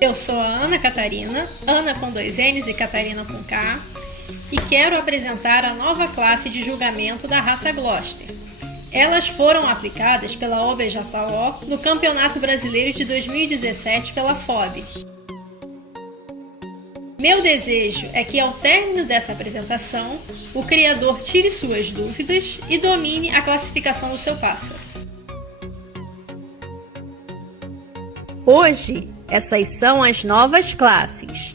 Eu sou a Ana Catarina, Ana com 2 N's e Catarina com K, e quero apresentar a nova classe de julgamento da raça Gloucester. Elas foram aplicadas pela OBJPAO no Campeonato Brasileiro de 2017 pela FOB. Meu desejo é que, ao término dessa apresentação, o criador tire suas dúvidas e domine a classificação do seu pássaro. Hoje, essas são as novas classes.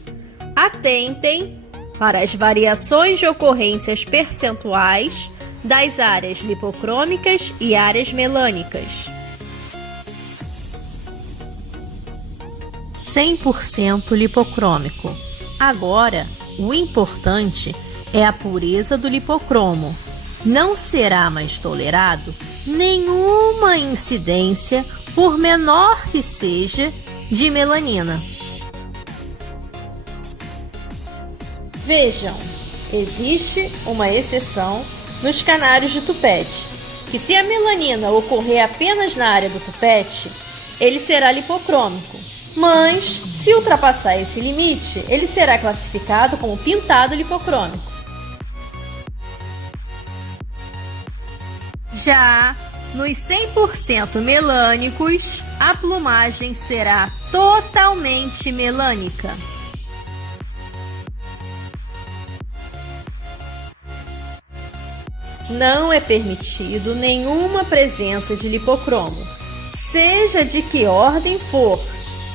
Atentem para as variações de ocorrências percentuais das áreas lipocrômicas e áreas melânicas. 100% lipocrômico. Agora, o importante é a pureza do lipocromo. Não será mais tolerado nenhuma incidência, por menor que seja, de melanina. Vejam, existe uma exceção nos canários de tupete, que se a melanina ocorrer apenas na área do tupete, ele será lipocrômico, mas se ultrapassar esse limite, ele será classificado como pintado lipocrômico. Já nos 100% melânicos, a plumagem será totalmente melânica. Não é permitido nenhuma presença de lipocromo, seja de que ordem for,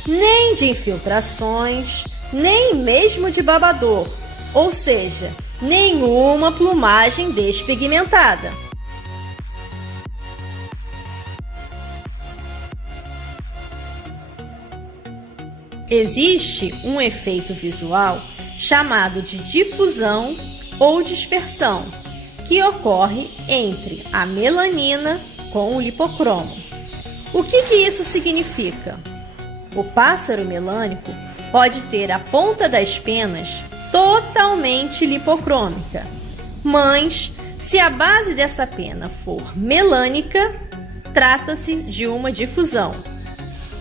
nem de infiltrações, nem mesmo de babador, ou seja, nenhuma plumagem despigmentada. Existe um efeito visual chamado de difusão ou dispersão, que ocorre entre a melanina com o lipocromo. O que isso significa? O pássaro melânico pode ter a ponta das penas totalmente lipocrômica, mas se a base dessa pena for melânica, trata-se de uma difusão.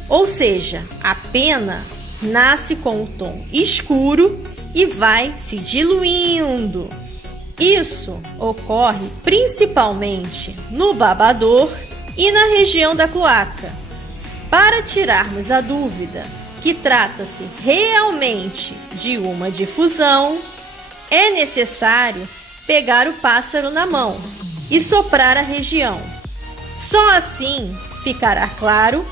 Ou seja, a pena nasce com o tom escuro e vai se diluindo. Isso ocorre principalmente no babador e na região da cloaca. Para tirarmos a dúvida que trata-se realmente de uma difusão, é necessário pegar o pássaro na mão e soprar a região. Só assim ficará claro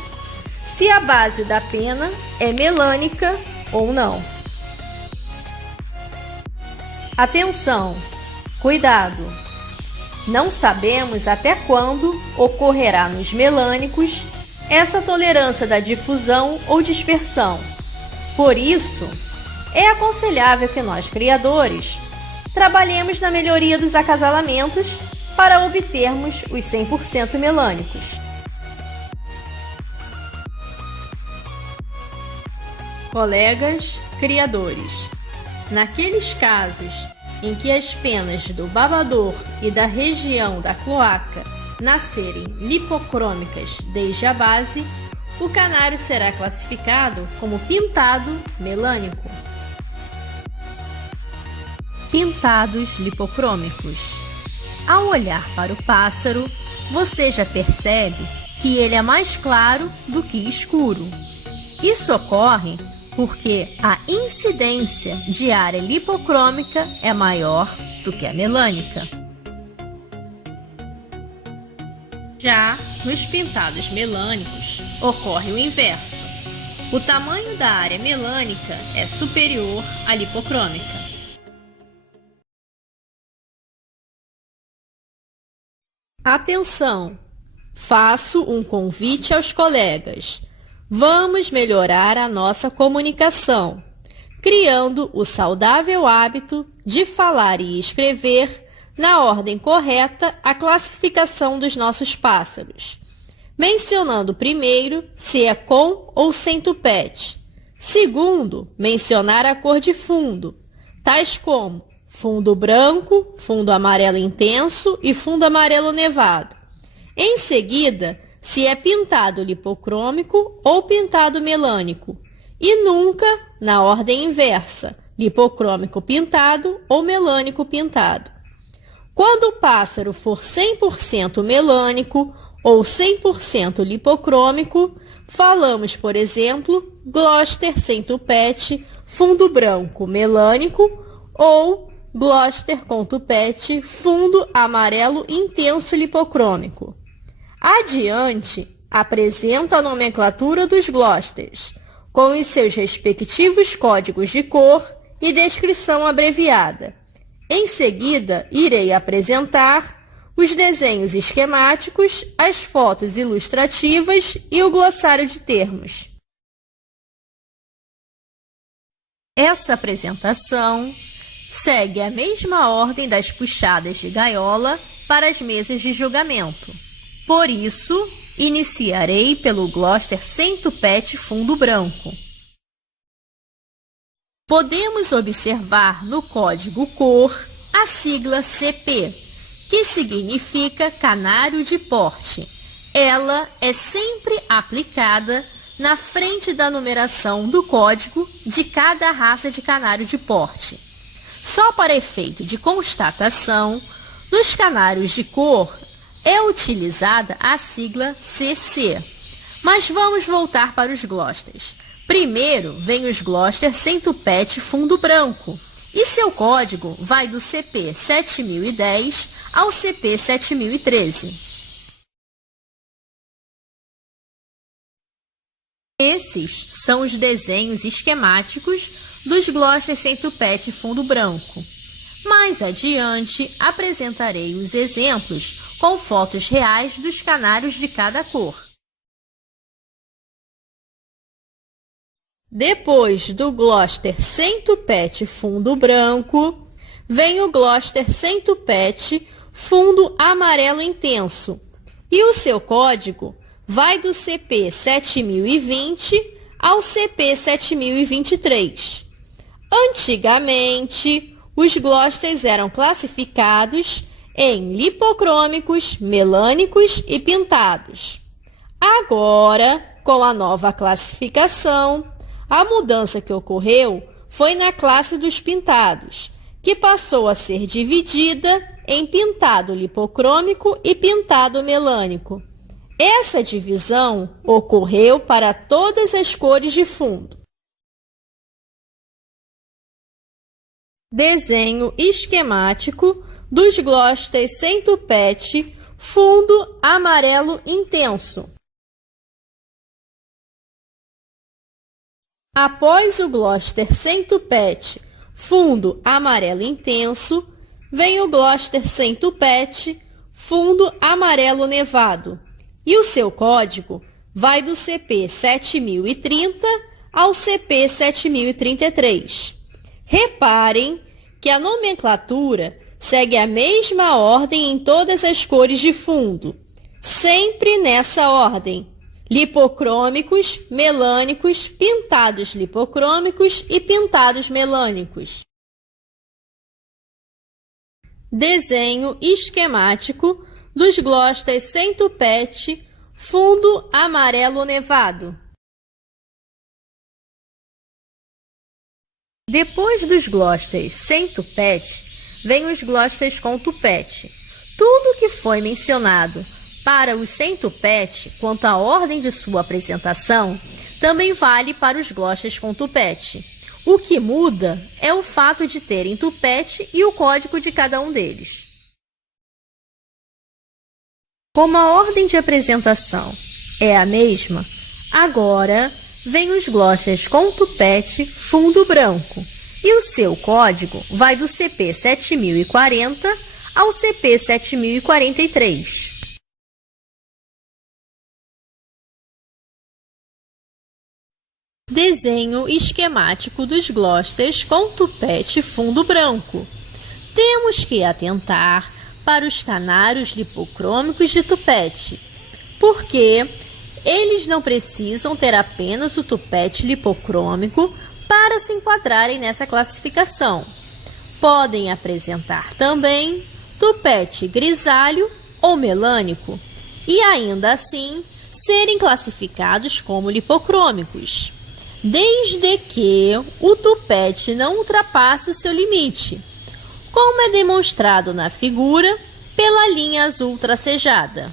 se a base da pena é melânica ou não. Atenção! Cuidado! Não sabemos até quando ocorrerá nos melânicos essa tolerância da difusão ou dispersão. Por isso, é aconselhável que nós, criadores, trabalhemos na melhoria dos acasalamentos para obtermos os 100% melânicos. Colegas criadores, naqueles casos em que as penas do babador e da região da cloaca nascerem lipocrômicas desde a base, o canário será classificado como pintado melânico. Pintados lipocrômicos. Ao olhar para o pássaro, você já percebe que ele é mais claro do que escuro. Isso ocorre porque a incidência de área lipocrômica é maior do que a melânica. Já nos pintados melânicos, ocorre o inverso. O tamanho da área melânica é superior à lipocrômica. Atenção! Faço um convite aos colegas. Vamos melhorar a nossa comunicação, criando o saudável hábito de falar e escrever na ordem correta a classificação dos nossos pássaros, mencionando primeiro se é com ou sem tupete. Segundo, mencionar a cor de fundo, tais como fundo branco, fundo amarelo intenso e fundo amarelo nevado. Em seguida, se é pintado lipocrômico ou pintado melânico, e nunca na ordem inversa, lipocrômico pintado ou melânico pintado. Quando o pássaro for 100% melânico ou 100% lipocrômico, falamos, por exemplo, Gloster sem tupete, fundo branco melânico ou Gloster com tupete, fundo amarelo intenso lipocrômico. Adiante, apresento a nomenclatura dos Glosters, com os seus respectivos códigos de cor e descrição abreviada. Em seguida, irei apresentar os desenhos esquemáticos, as fotos ilustrativas e o glossário de termos. Essa apresentação segue a mesma ordem das puxadas de gaiola para as mesas de julgamento. Por isso, iniciarei pelo Gloster sem tupete fundo branco. Podemos observar no código cor a sigla CP, que significa canário de porte. Ela é sempre aplicada na frente da numeração do código de cada raça de canário de porte. Só para efeito de constatação, nos canários de cor é utilizada a sigla CC. Mas vamos voltar para os Glosters. Primeiro vem os Glosters sem tupete fundo branco, e seu código vai do CP 7010 ao CP 7013. Esses são os desenhos esquemáticos dos Glosters sem tupete fundo branco. Mais adiante, apresentarei os exemplos com fotos reais dos canários de cada cor. Depois do Gloster sem tupete fundo branco, vem o Gloster sem tupete fundo amarelo intenso, e o seu código vai do CP 7020 ao CP 7023. Antigamente, os Glosters eram classificados em lipocrômicos, melânicos e pintados. Agora, com a nova classificação, a mudança que ocorreu foi na classe dos pintados, que passou a ser dividida em pintado lipocrômico e pintado melânico. Essa divisão ocorreu para todas as cores de fundo. Desenho esquemático dos Glosters sem tupete fundo amarelo intenso. Após o Gloster sem tupete fundo amarelo intenso, vem o Gloster sem tupete fundo amarelo nevado, e o seu código vai do CP 7030 ao CP 7033. Reparem que a nomenclatura segue a mesma ordem em todas as cores de fundo, sempre nessa ordem: lipocrômicos, melânicos, pintados lipocrômicos e pintados melânicos. Desenho esquemático dos Glosters sem tupete fundo amarelo nevado. Depois dos Glosters sem tupete, vem os Glosters com tupete. Tudo que foi mencionado para os sem tupete, quanto à ordem de sua apresentação, também vale para os Glosters com tupete. O que muda é o fato de terem tupete e o código de cada um deles. Como a ordem de apresentação é a mesma, agora vem os Glosters com tupete fundo branco, e o seu código vai do CP 7040 ao CP 7043. Desenho esquemático dos Glosters com tupete fundo branco. Temos que atentar para os canários lipocrômicos de tupete, porque eles não precisam ter apenas o tupete lipocrômico para se enquadrarem nessa classificação. Podem apresentar também tupete grisalho ou melânico e ainda assim serem classificados como lipocrômicos. desde que o tupete não ultrapasse o seu limite, como é demonstrado na figura pela linha azul tracejada.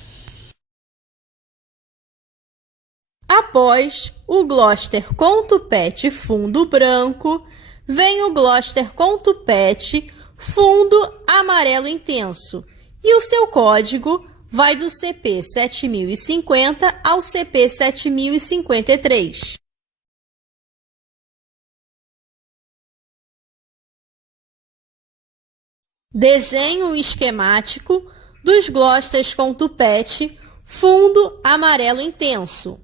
Após o Gloster com tupete fundo branco, vem o Gloster com tupete fundo amarelo intenso, e o seu código vai do CP 7050 ao CP 7053. Desenho esquemático dos Glosters com tupete fundo amarelo intenso.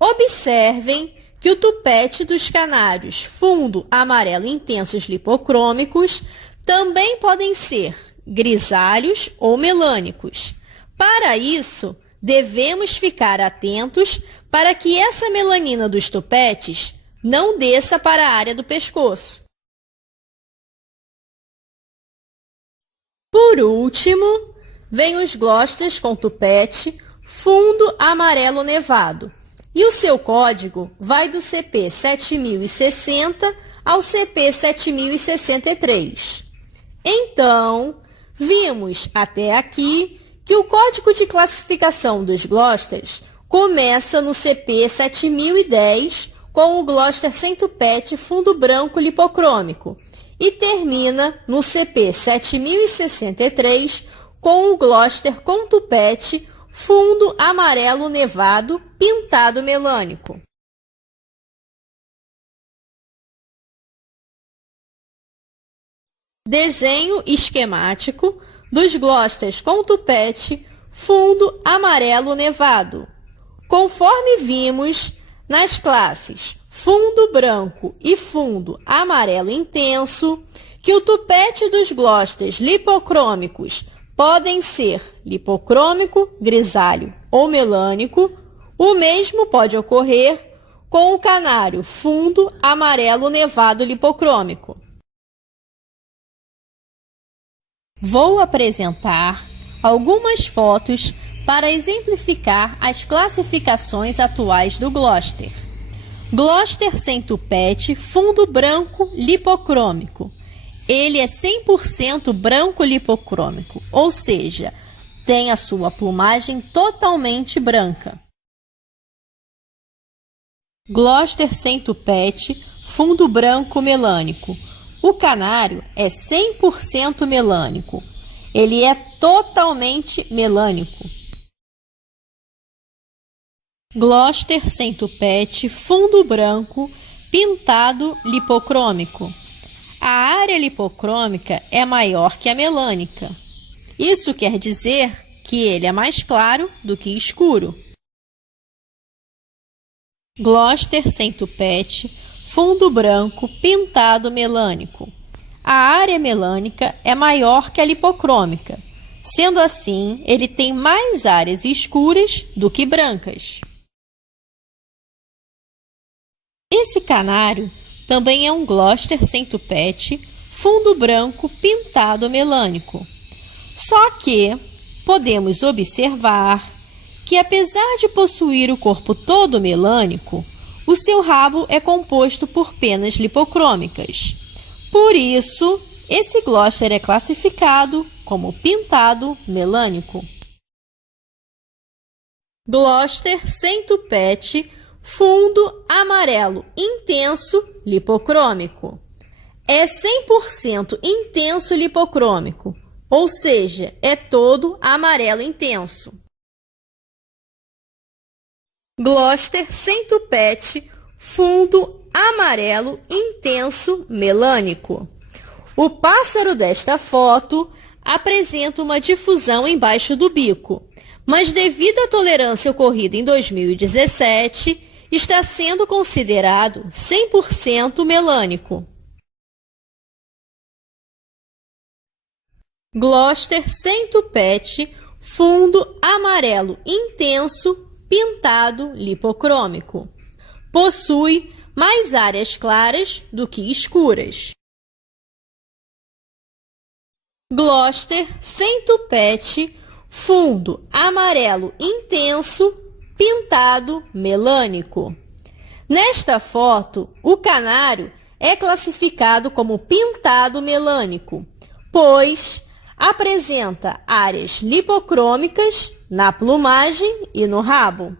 Observem que o tupete dos canários fundo amarelo intensos lipocrômicos também podem ser grisalhos ou melânicos. Para isso, devemos ficar atentos para que essa melanina dos tupetes não desça para a área do pescoço. Por último, vem os Glosters com tupete fundo amarelo nevado, e o seu código vai do CP 7060 ao CP 7063. Então, vimos até aqui que o código de classificação dos Glosters começa no CP 7010 com o Gloster sem tupete fundo branco lipocrômico e termina no CP 7063 com o Gloster com tupete fundo amarelo nevado pintado melânico. Desenho esquemático dos Glosters com tupete fundo amarelo nevado. Conforme vimos nas classes fundo branco e fundo amarelo intenso, que o tupete dos Glosters lipocrômicos podem ser lipocrômico, grisalho ou melânico, o mesmo pode ocorrer com o canário fundo amarelo nevado lipocrômico. Vou apresentar algumas fotos para exemplificar as classificações atuais do Gloster. Gloster sem tupete, fundo branco lipocrômico. Ele é 100% branco lipocrômico, ou seja, tem a sua plumagem totalmente branca. Gloster sem tupete, fundo branco melânico. O canário é 100% melânico. Ele é totalmente melânico. Gloster sem tupete, fundo branco, pintado lipocrômico. A área lipocrômica é maior que a melânica. Isso quer dizer que ele é mais claro do que escuro. Gloster sem tupete, fundo branco, pintado melânico. A área melânica é maior que a lipocrômica. Sendo assim, ele tem mais áreas escuras do que brancas. Esse canário também é um Gloster sem tupete, fundo branco pintado melânico. Só que podemos observar que, apesar de possuir o corpo todo melânico, o seu rabo é composto por penas lipocrômicas. Por isso, esse Gloster é classificado como pintado melânico. Gloster sem tupete, fundo amarelo intenso lipocrômico. É 100% intenso lipocrômico, ou seja, é todo amarelo intenso. Gloster sem tupete, fundo amarelo intenso melânico. O pássaro desta foto apresenta uma difusão embaixo do bico, mas devido à tolerância ocorrida em 2017, está sendo considerado 100% melânico. Gloster sem tupete, fundo amarelo intenso, pintado lipocrômico. Possui mais áreas claras do que escuras. Gloster sem tupete, fundo amarelo intenso, pintado melânico. Nesta foto, o canário é classificado como pintado melânico, pois apresenta áreas lipocrômicas na plumagem e no rabo.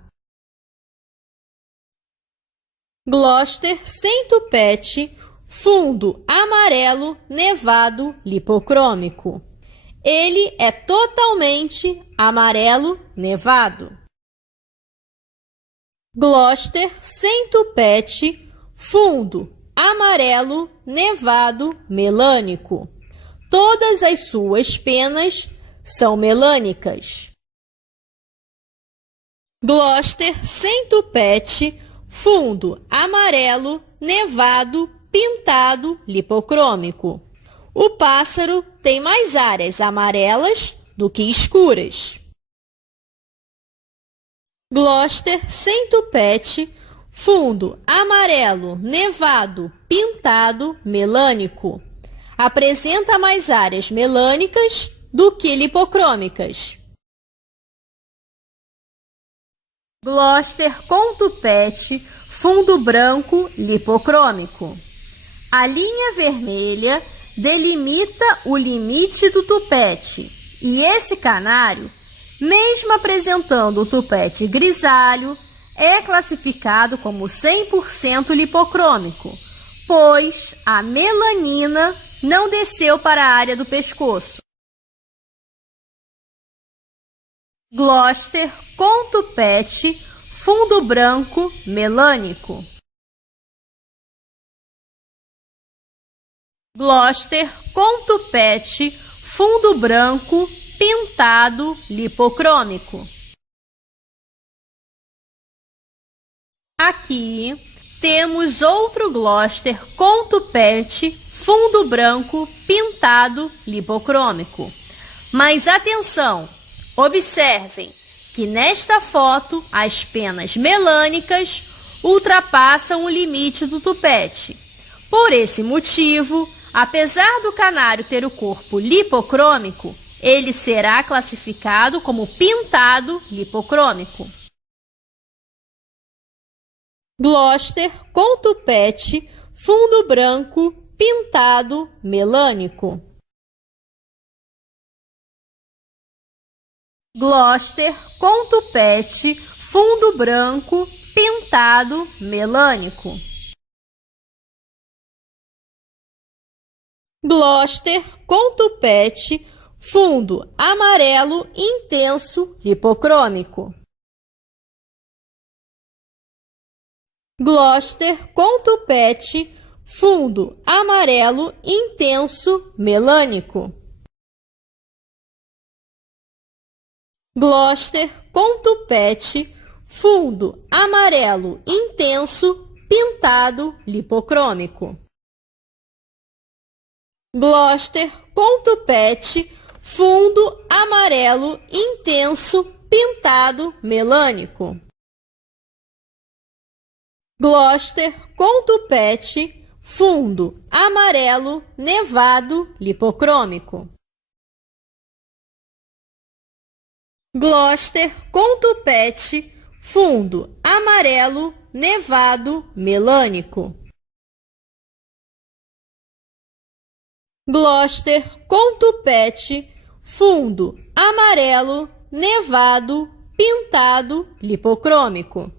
Gloucester sem tupete, fundo amarelo nevado lipocrômico. Ele é totalmente amarelo nevado. Gloucester sem tupete, fundo amarelo nevado melânico. Todas as suas penas são melânicas. Gloucester sem tupete, fundo amarelo nevado pintado lipocrômico. O pássaro tem mais áreas amarelas do que escuras. Gloucester sem tupete, fundo amarelo nevado pintado melânico. Apresenta mais áreas melânicas do que lipocrômicas. Gloucester com tupete, fundo branco lipocrômico. A linha vermelha delimita o limite do tupete e esse canário, mesmo apresentando o tupete grisalho, é classificado como 100% lipocrômico, pois a melanina não desceu para a área do pescoço. Gloucester com tupete, fundo branco melânico. Gloucester com tupete, fundo branco pintado lipocrômico. Aqui temos outro Gloucester com tupete, fundo branco pintado lipocrômico. Mas atenção, observem que nesta foto as penas melânicas ultrapassam o limite do tupete. Por esse motivo, apesar do canário ter o corpo lipocrômico, ele será classificado como pintado lipocrômico. Gloucester com tupete, fundo branco pintado melânico. Gloucester com tupete, fundo branco pintado melânico. Gloucester com tupete, fundo amarelo intenso lipocrômico. Gloucester com tupete, fundo amarelo intenso melânico. Gloucester com tupete, fundo amarelo intenso pintado lipocrômico. Gloucester com tupete, fundo amarelo intenso pintado melânico. Gloucester com tupete, fundo amarelo nevado lipocrômico. Gloucester com tupete, fundo amarelo nevado melânico. Gloucester com tupete, fundo amarelo nevado pintado lipocrômico.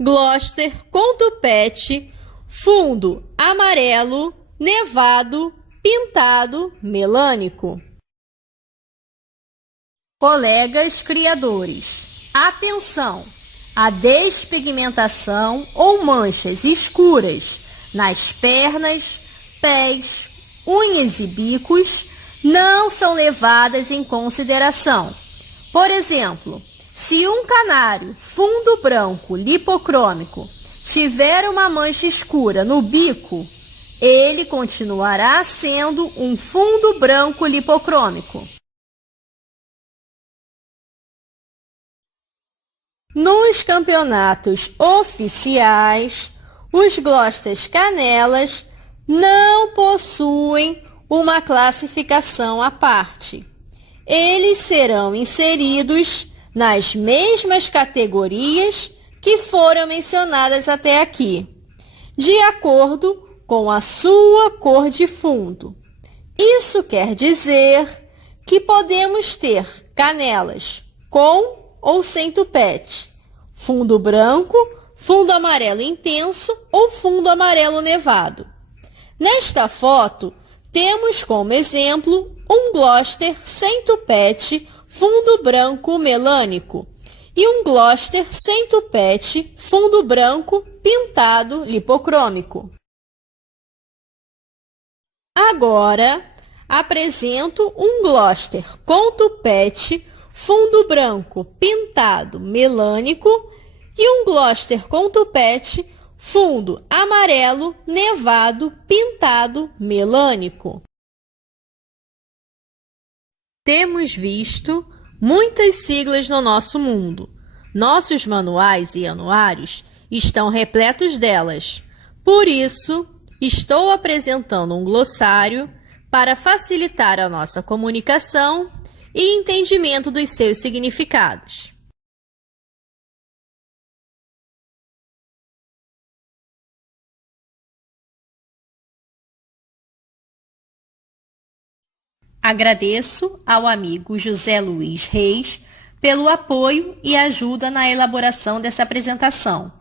Gloucester com tupete, fundo amarelo nevado pintado melânico. Colegas criadores, atenção! A despigmentação ou manchas escuras nas pernas, pés, unhas e bicos não são levadas em consideração. Por exemplo, se um canário fundo branco lipocrômico tiver uma mancha escura no bico, ele continuará sendo um fundo branco lipocrômico. Nos campeonatos oficiais, os Gloucesters canelas não possuem uma classificação à parte. Eles serão inseridos nas mesmas categorias que foram mencionadas até aqui, de acordo com a sua cor de fundo. Isso quer dizer que podemos ter canelas com ou sem tupete, fundo branco, fundo amarelo intenso ou fundo amarelo nevado. Nesta foto, temos como exemplo um Gloster sem tupete, fundo branco melânico, e um Gloster sem tupete, fundo branco pintado lipocrômico. Agora, apresento um Gloster com tupete, fundo branco pintado melânico e um Gloster com tupete, fundo amarelo nevado pintado melânico. Temos visto muitas siglas no nosso mundo. Nossos manuais e anuários estão repletos delas. Por isso, estou apresentando um glossário para facilitar a nossa comunicação e entendimento dos seus significados. Agradeço ao amigo José Luiz Reis pelo apoio e ajuda na elaboração dessa apresentação,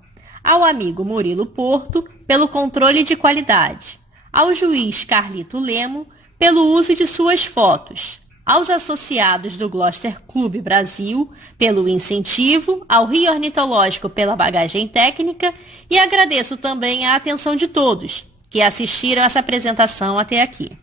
ao amigo Murilo Porto pelo controle de qualidade, ao juiz Carlito Lemo pelo uso de suas fotos, aos associados do Gloster Clube Brasil pelo incentivo, ao Rio Ornitológico pela bagagem técnica e agradeço também a atenção de todos que assistiram essa apresentação até aqui.